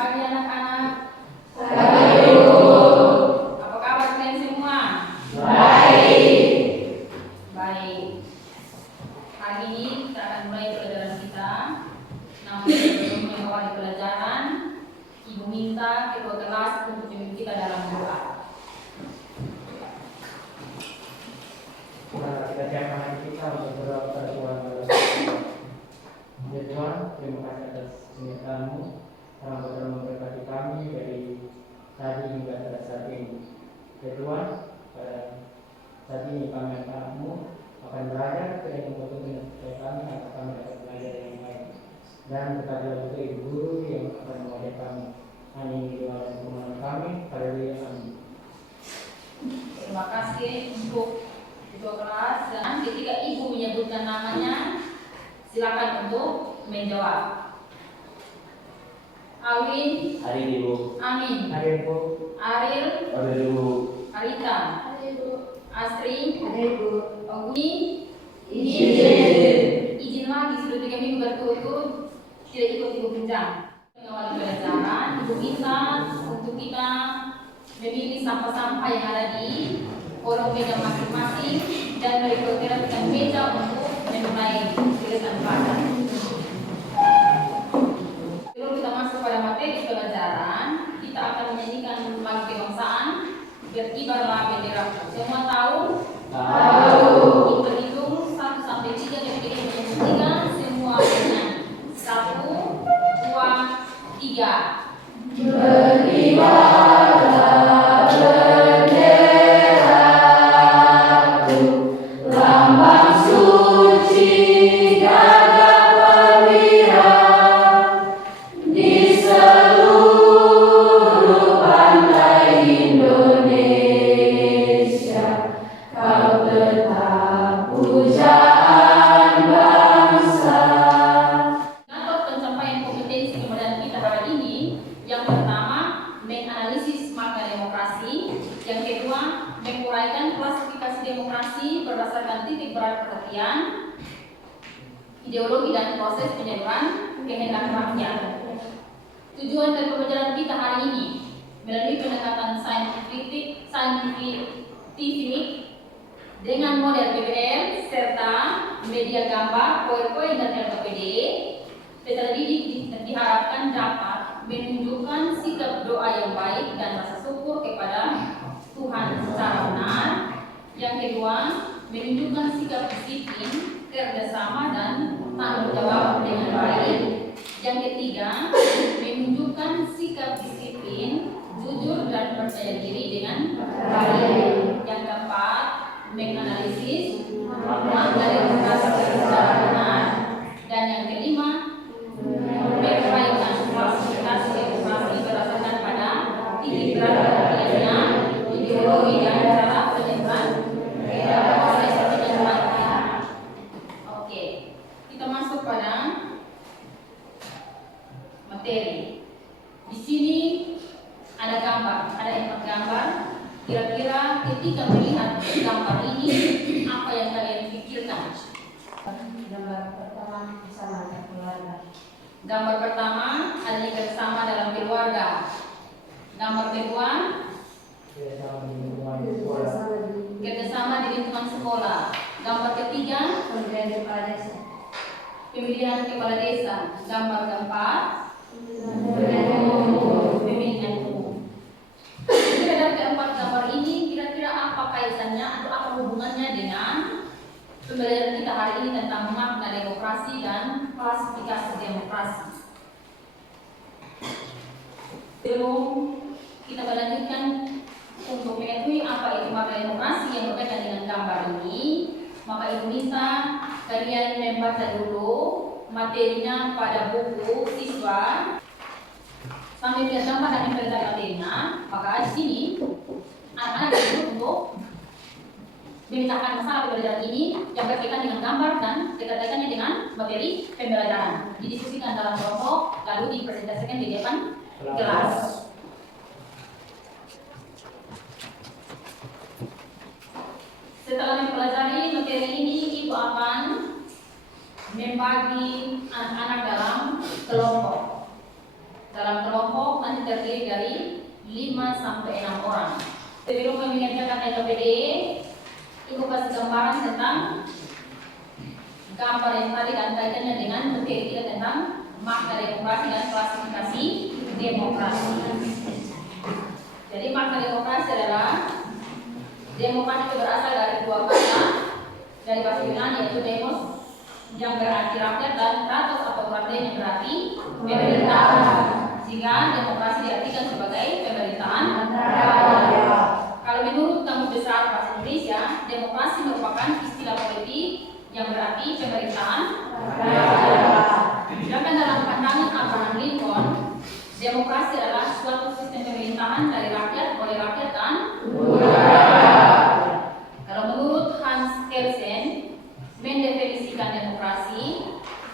pagi anak-anak. Apa kabar kalian semua? Baik. Baik. Hari ini kita akan mulai pelajaran kita. Namun sebelum mengawali pelajaran, Ibu minta ketua kelas untuk memimpin kita dalam doa. Mari kita siapkan hati kita untuk berdoa kepada Tuhan. Ya Tuhan, terima kasih atas penyertaan-Mu yang telah memberkati kami dari tadi hingga pada saat ini. Ya Tuhan, pada saat ini kami anak-Mu akan belajar dan membantu supaya kami agar kami dapat belajar yang baik. Dan kepada ibu guru yang akan mengajar kami. Hanya ini doa dan permohonan kami. Haleluya. Amin. Terima kasih untuk ketua kelas. Dan ketika ibu menyebutkan namanya, silakan untuk menjawab. Alwin, Hari Ibu. Amin, Hari Ibu. Aril, Hari Ibu. Arita, Astri, Oguni, Izin. izin lagi sudah 3 minggu berturut-turut tidak ikut ibu pinjam. Mengawali pelajaran, ibu minta untuk kita memilih sampah-sampah yang ada di kolom meja masing-masing dan berikutnya meja untuk memulai tulisan pelajaran. Sebelum kita masuk pada materi pelajaran, kita akan menyanyikan lagu kebangsaan Berkibarlah Benderaku. Semua tahu? Tahu. Kita hitung 1 sampai 3 dan kita membuktikan semua bernyanyi. 1, 2, 3. Berkibarlah benderaku, lambang suci gagah perwira di seluruh pantai Indonesia. Kau tetap pujaan bangsa. Untuk pencapaian kompetensi kemudian kita hari ini, yang pertama menganalisis makna demokrasi, yang kedua menguraikan klasifikasi demokrasi berdasarkan titik berat perhatian, ideologi dan proses penyaluran kehendak rakyat. Tujuan dari pembelajaran kita hari ini melalui pendekatan saintifik dengan model PBL serta media gambar, PowerPoint dan LKPD, peserta didik diharapkan dapat menunjukkan sikap doa yang baik dan rasa syukur kepada Tuhan secara benar. Yang kedua, menunjukkan sikap disiplin, kerjasama dan tanggung jawab dengan baik. Yang ketiga, menunjukkan sikap disiplin, jujur dan percaya diri dengan baik. Yang keempat, menganalisis makna dari demokrasi secara benar. Dan yang kelima, menguraikan klasifikasi demokrasi berdasarkan pada titik berat perhatiannya, ideologi dan cara penyaluran proses penyalurannya. Oke, kita masuk pada materi. Di sini ada gambar, ada 4 gambar. Kira-kira ketika melihat gambar ini, apa yang kalian pikirkan? Gambar pertama bersama keluarga. Gambar pertama adanya kerjasama dalam keluarga. Gambar kedua Bersama di lingkungan sekolah. kerjasama di lingkungan sekolah. Gambar ketiga Pemilihan kepala desa. pemilihan kepala desa. Gambar keempat pemilihan umum. Jadi dari keempat gambar ini kira-kira apa kaitannya atau apa hubungannya dengan pembelajaran kita hari ini tentang makna demokrasi dan klasifikasi demokrasi. Sebelum kita melanjutkan untuk mengetahui apa itu makna demokrasi yang berkaitan dengan gambar ini, maka ibu minta kalian membaca dulu materinya pada buku siswa sambil melihat gambar dan mempelajari materinya. Maka di sini anak-anak disuruh untuk memecahkan masalah pembelajaran ini yang berkaitan dengan gambar dan dikaitannya dengan materi pembelajaran. Didiskusikan dalam kelompok lalu dipresentasikan di depan kelas. Setelah mempelajari materi ini, ibu akan membagi anak-anak dalam kelompok. Dalam kelompok terdiri dari 5 sampai 6 orang. Sebelum kami mengerjakan LKPD, Ibu kasih gambaran tentang gambar yang tadi dan kaitannya dengan materi kita tentang makna demokrasi dan klasifikasi demokrasi. Jadi makna demokrasi adalah demokrasi itu berasal dari dua kata dari bahasa Yunani, yaitu demos yang berarti rakyat dan kratos atau kraten yang berarti pemerintahan. Sehingga demokrasi diartikan sebagai pemerintahan rakyat. Kalau menurut Kamus Besar Bahasa Indonesia, demokrasi merupakan istilah politik yang berarti pemerintahan rakyat. Sedangkan dalam pandangan Abraham Lincoln, demokrasi adalah suatu sistem pemerintahan dari rakyat, oleh rakyat dan kalau menurut Hans Kelsen, mendefinisikan demokrasi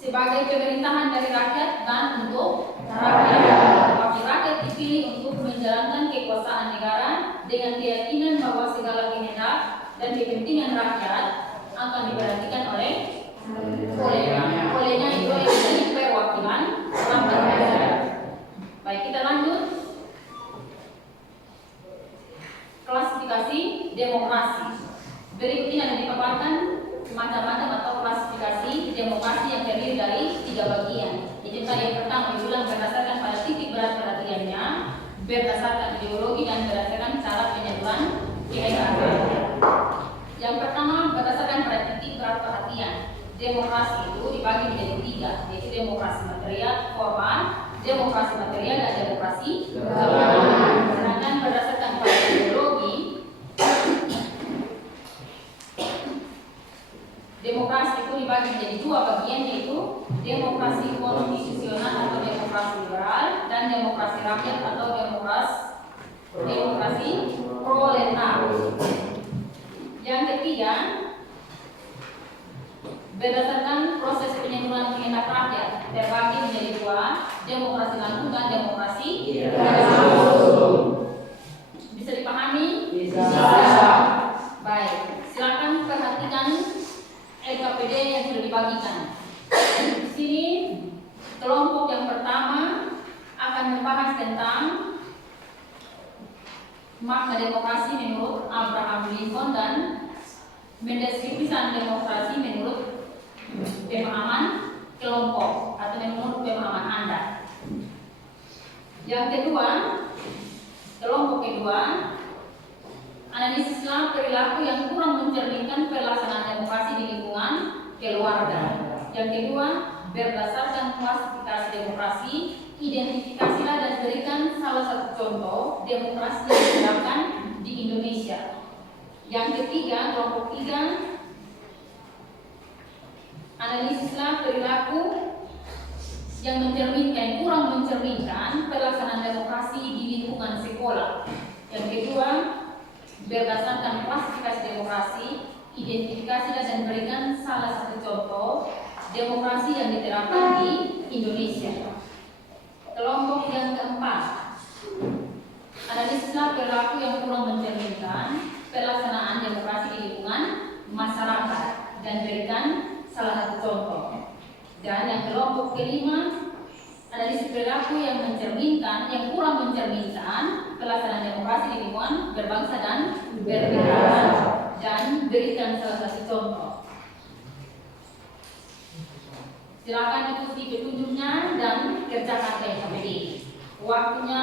sebagai pemerintahan dari rakyat dan untuk rakyat. Wakil rakyat dipilih untuk menjalankan kekuasaan negara dengan keyakinan bahwa segala kehendak dan kepentingan rakyat akan diperhatikan olehnya itu yang menjadi perwakilan rakyat. Baik, kita lanjut. Klasifikasi demokrasi. Berikut ini ada dipaparkan macam-macam atau klasifikasi demokrasi yang terdiri dari 3 bagian. Itu yang pertama diulang berdasarkan pada titik berat perhatiannya, berdasarkan ideologi dan berdasarkan cara penyaluran kehendak. Yang pertama berdasarkan pada titik berat perhatian. Demokrasi itu dibagi menjadi 3, yaitu demokrasi material formal, demokrasi material dan demokrasi keamanan. Sedangkan berdasarkan pada ideologi, demokrasi itu dibagi menjadi 2 bagian, yaitu demokrasi konstitusional atau demokrasi liberal dan demokrasi rakyat atau demokrasi proletar. Yang ketiga, berdasarkan proses penyaluran kehendak rakyat terbagi menjadi 2, demokrasi langsung dan demokrasi langsung. Bisa dipahami? Bisa. Baik, silakan perhatikan LKPD yang sudah dibagikan. Di sini kelompok yang pertama akan membahas tentang makna demokrasi menurut Abraham Lincoln dan mendeskripsikan demokrasi menurut pemahaman kelompok atau menurut pemahaman Anda. Yang kedua, kelompok kedua, analisislah perilaku yang kurang mencerminkan pelaksanaan demokrasi di lingkungan keluarga. Yang kedua, berdasarkan klasifikasi demokrasi, identifikasilah dan berikan salah satu contoh demokrasi yang diterapkan di Indonesia. Yang ketiga, kelompok 3, analisislah perilaku yang kurang mencerminkan pelaksanaan demokrasi di lingkungan sekolah. Yang kedua, berdasarkan klasifikasi demokrasi, identifikasilah dan berikan salah satu contoh demokrasi yang diterapkan di Indonesia. Kelompok yang keempat, analisislah perilaku yang kurang mencerminkan pelaksanaan demokrasi di lingkungan masyarakat dan berikan salah satu contoh. Dan yang kelompok kelima, analisis perilaku yang kurang mencerminkan pelaksanaan demokrasi di lingkungan berbangsa dan berbeda dan berikan salah satu contoh. Silakan ikuti petunjuknya dan kerjakan LKPD. Waktunya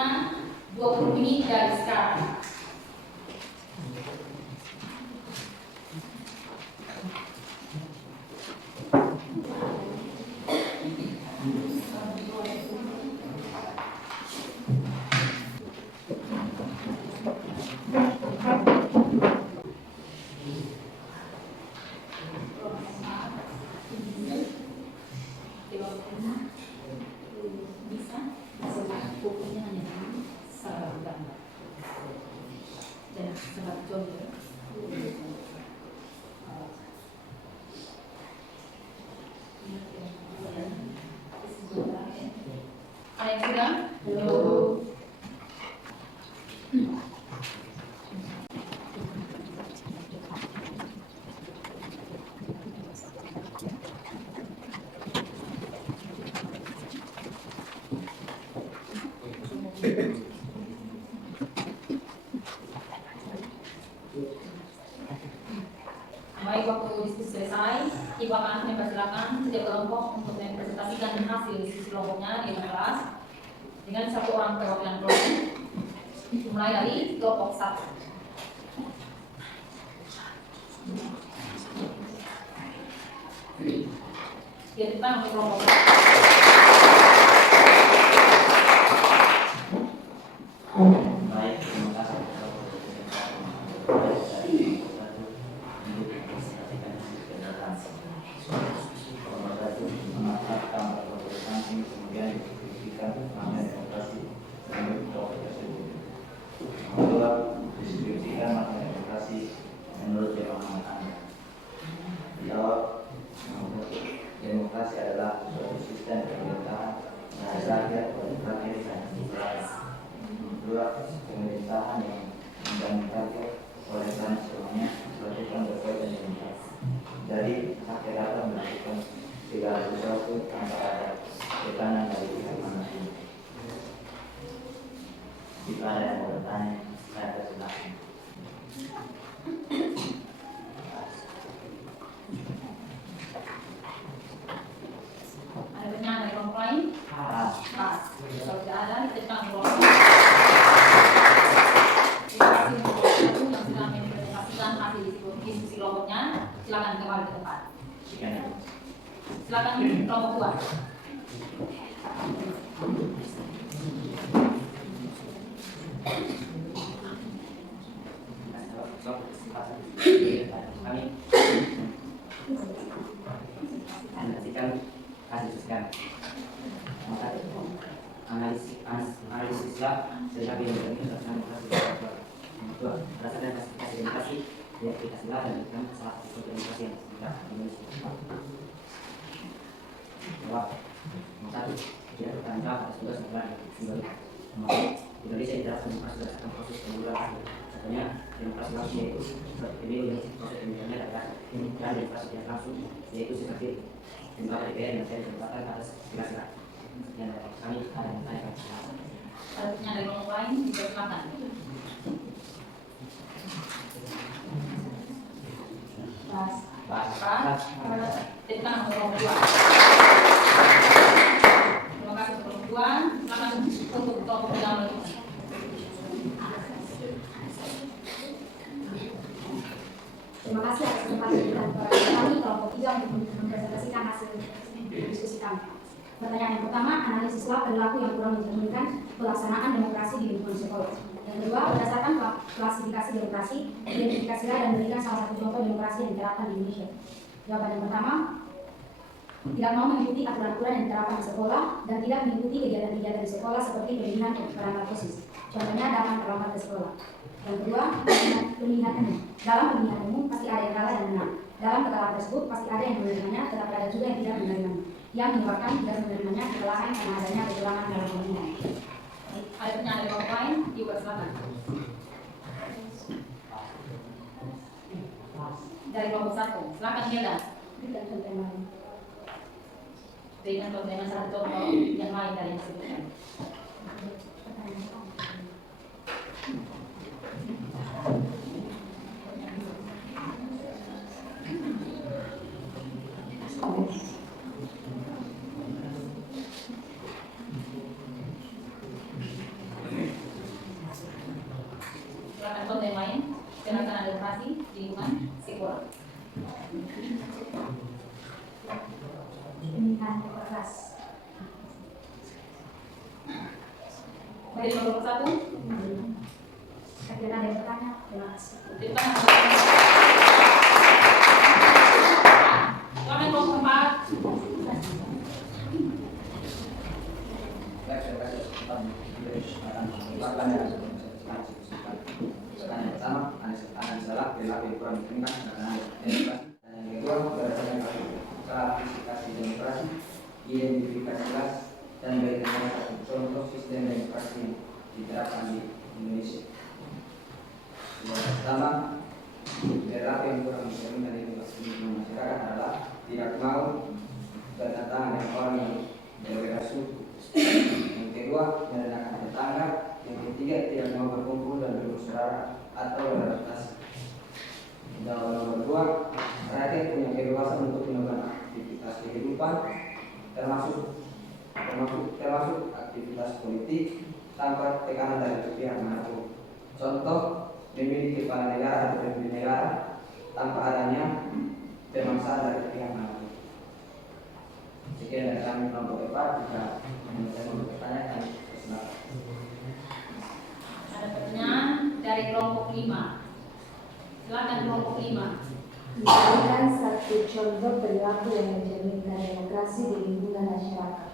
20 menit dari sekarang. Ada yang sudah? Belum. Baik, waktu diskusi selesai, Ibu akan mempersilakan setiap kelompok untuk mempresentasikan hasil diskusi kelompoknya di kelas dengan satu orang perwakilan kelompok. Mulai dari kelompok 1. Di depan untuk kelompok 1. Baik, terima kasih. Kemudian diberikan namanya demokrasi menurut topik tersebut. Kedua, distribusikan makna demokrasi menurut pemahaman Anda. Dijawab, demokrasi adalah suatu sistem pemerintahan yang rakyat berakhir dan demokrasi. Kedua, pemerintahan yang menjamin oleh karena semuanya melakukan berkaitan dengan demokrasi. Jadi, rakyat dapat melakukan segala sesuatu tanpa ada tekanan dari pihak manapun. Jika ada yang mau bertanya, saya persilakan. Ada pertanyaan dari kelompok lain? Pas. Kalau tidak ada, kita depan kelompok. Terima kasih untuk kelompok 1 yang sudah mempresentasikan hasil diskusi kelompoknya. Silakan kembali ke depan. Silakan kelompok 2. Kami analisiskan hasil sekian. Maka analisislah sejak ini berdasarkan kedua berdasarkan klasifikasi demokrasi, identifikasilah dan berikan salah satu demokrasi yang sudah Indonesia. Jawab. Nomor 1, tidak bertanggung jawab atas tugas negara dan sumber. Nomor 2, Indonesia tidak demokrasi berdasarkan proses pemilihan. Contohnya demokrasi langsung yaitu seperti pemilu yang proses pemilihannya adalah dan demokrasi tidak langsung yaitu seperti lembaga DPR yang saya terbatas atas aspirasi rakyat. Dan kami ada yang bertanya. Ada pertanyaan dari kelompok lain? Silakan. Pas. Depan untuk kelompok 2. Terima kasih untuk kelompok 2. Silakan untuk kelompok 3 melanjutkan. Terima kasih atas kesempatan dan kami kelompok 3 untuk mempresentasikan hasil diskusi kami. Pertanyaan yang pertama, analisislah perilaku yang kurang mencerminkan pelaksanaan demokrasi di lingkungan sekolah. Yang kedua, berdasarkan klasifikasi demokrasi, identifikasilah dan berikan salah satu contoh demokrasi yang diterapkan di Indonesia. Jawaban yang pertama, tidak mau mengikuti aturan-aturan yang diterapkan di sekolah dan tidak mengikuti kegiatan-kegiatan di sekolah seperti pemilihan perangkat khusus. Contohnya datang terlambat ke sekolah. Yang kedua, pemilihan umum. Dalam pemilihan umum pasti ada yang kalah dan menang. Dalam kekalahan tersebut pasti ada yang menerimanya, tetapi ada juga yang tidak menerimanya. Yang menyebabkan tidak menerimanya kekalahan karena adanya kecurangan dalam pemilihan. Ada pertanyaan dari kelompok lain? Silakan. Dari kelompok 1, silakan Hilda. Berikan contoh yang lain. Berikan contoh dengan satu contoh yang lain dari yang disebutkan. Silakan contoh yang lain. Silakan ada operasi di lingkungan sekolah. Pemilihan keras. Dari kelompok 1. Sekiranya ada yang bertanya, terima kasih. Silakan kelompok 4. Pertanyaan pertama, analisalah perilaku yang kurang mencerminkan pelaksanaan demokrasi. Dan yang kedua, berdasarkan klasifikasi demokrasi, identifikasilah dan berikan satu contoh sistem demokrasi yang diterapkan di Indonesia. Yang pertama, perilaku yang kurang mencerminkan demokrasi di masyarakat adalah tidak mau berdatangan dengan orang yang berbeda suku. Yang kedua, merendahkan tetangga. Yang ketiga, tidak mau berkumpul dan bermusyawarah atau beradaptasi. Jawaban nomor 2, kehidupan termasuk aktivitas politik tanpa tekanan dari pihak manapun. Contoh, memilih kepala negara atau pemimpin negara tanpa adanya pemaksaan dari pihak manapun. Sekian dari kami kelompok EPA. Jika mau bertanya, kami persilakan. Ada pertanyaan dari kelompok 5. Silakan kelompok 5. Dijadikan satu contoh perilaku yang mencerminkan demokrasi di lingkungan masyarakat.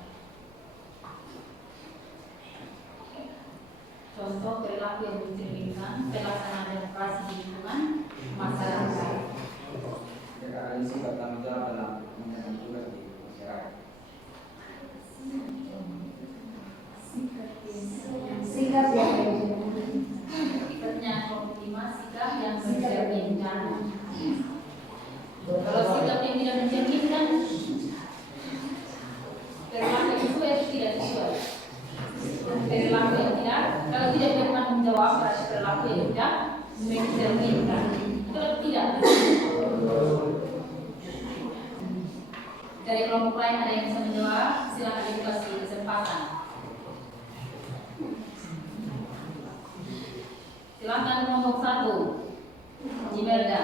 Contoh perilaku yang mencerminkan pelaksanaan demokrasi di lingkungan masyarakat. Sekarang ini sikap tanggung jawab dalam menjalankan tugas di masyarakat. Sikap yang mencerminkan. Pertanyaan kelompok 5, sikap yang mencerminkan. Kalau sikap yang tidak mencerminkan, perilaku yang sesuai atau tidak sesuai? Perilaku yang tidak, kalau tidak bertanggung jawab terhadap perilaku yang tidak mencerminkan, itu atau tidak? Dari kelompok lain ada yang bisa menjawab? Silakan dikasih kesempatan. Silakan kelompok 1, Jimerda,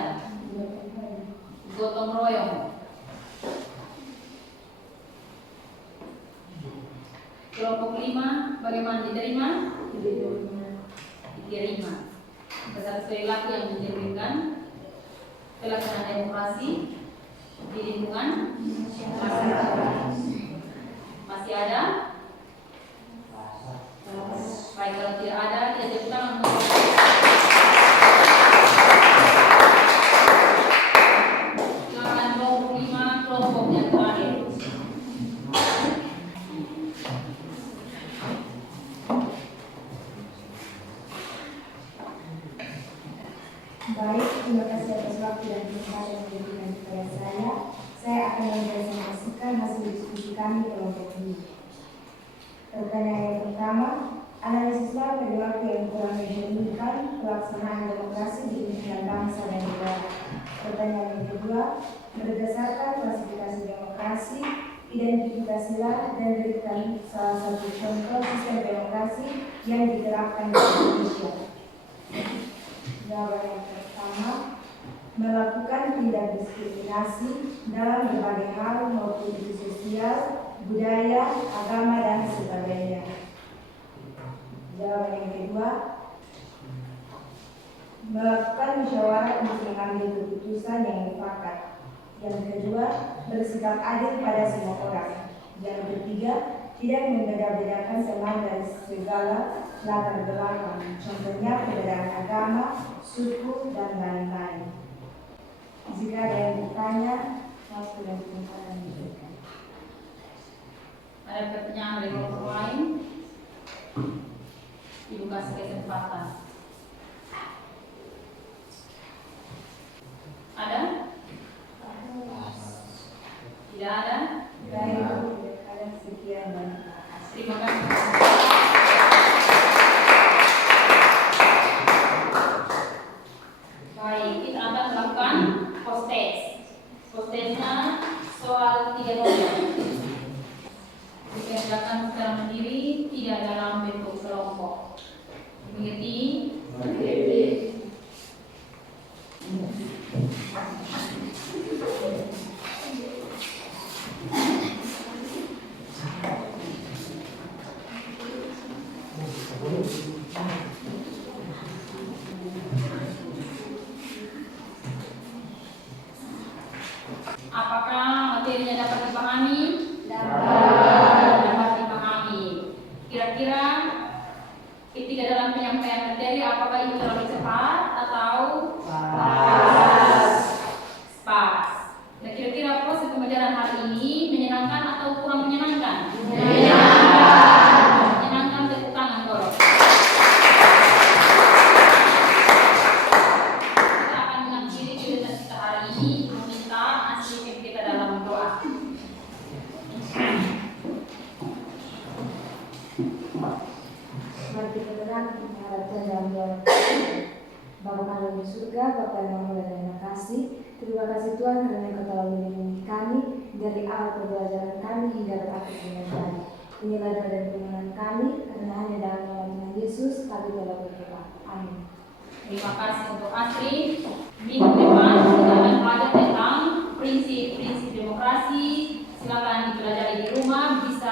gotong royong. Kelompok 5, bagaimana diterima? Diterima. Satu perilaku yang mencerminkan pelaksanaan demokrasi di lingkungan masyarakat. Masih ada? Baik, kalau tidak ada, kita tepuk tangan. Silakan kelompok 5, kelompok yang terakhir. Baik, terima kasih atas waktu dan kesempatan yang diberikan kepada saya. Saya akan mempresentasikan hasil diskusi kami kelompok ini. Pertanyaan yang pertama, analisislah perilaku yang kurang mencerminkan pelaksanaan demokrasi di lingkungan bangsa dan negara. Pertanyaan yang kedua, berdasarkan klasifikasi demokrasi, identifikasilah dan berikan salah satu contoh sistem demokrasi yang diterapkan di Indonesia. Jawaban yang pertama, melakukan tindak diskriminasi dalam berbagai hal maupun itu sosial, budaya, agama, dan sebagainya. Jawaban yang kedua, melakukan musyawarah untuk mengambil keputusan yang mufakat. Yang kedua, bersikap adil pada semua orang. Yang ketiga, tidak membeda-bedakan teman dari segala latar belakang, contohnya perbedaan agama, suku, dan lain-lain. Jika ada yang bertanya, waktu dan kesempatan diberikan. Ada pertanyaan dari kelompok lain? Ibu kasih kesempatan. Ada? Tidak ada? Baik, ada sekian banyak. Terima kasih. Baik, kita akan melakukan post-test. Post-testnya soal 3 nomor. Dikerjakan secara mandiri, tidak dalam bentuk kelompok. Mengerti? Mengerti. Apakah materinya dapat dipahami? Dapat dipahami. Kira-kira ketika dalam penyampaian materi, apakah itu terlalu cepat atau pas? Nah, kira-kira proses pembelajaran hari ini menyenangkan atau kurang menyenangkan? Menyenangkan, tepuk tangan tolong. Kita akan mengakhiri kegiatan kita hari ini meminta hasil kita dalam doa. Mari kita berdoa mengharapkan dalam doa. Bapa kami di surga, Bapa yang Maha dan terima kasih. Terima kasih Tuhan karena Engkau telah melindungi kami dari awal pembelajaran kami hingga berakhir dengan baik. Inilah doa dan permohonan kami, karena hanya dalam nama Tuhan Yesus kami telah berdoa. Amin. Terima kasih untuk Asri. Minggu depan kita akan belajar tentang prinsip-prinsip demokrasi. Silakan dipelajari di rumah, bisa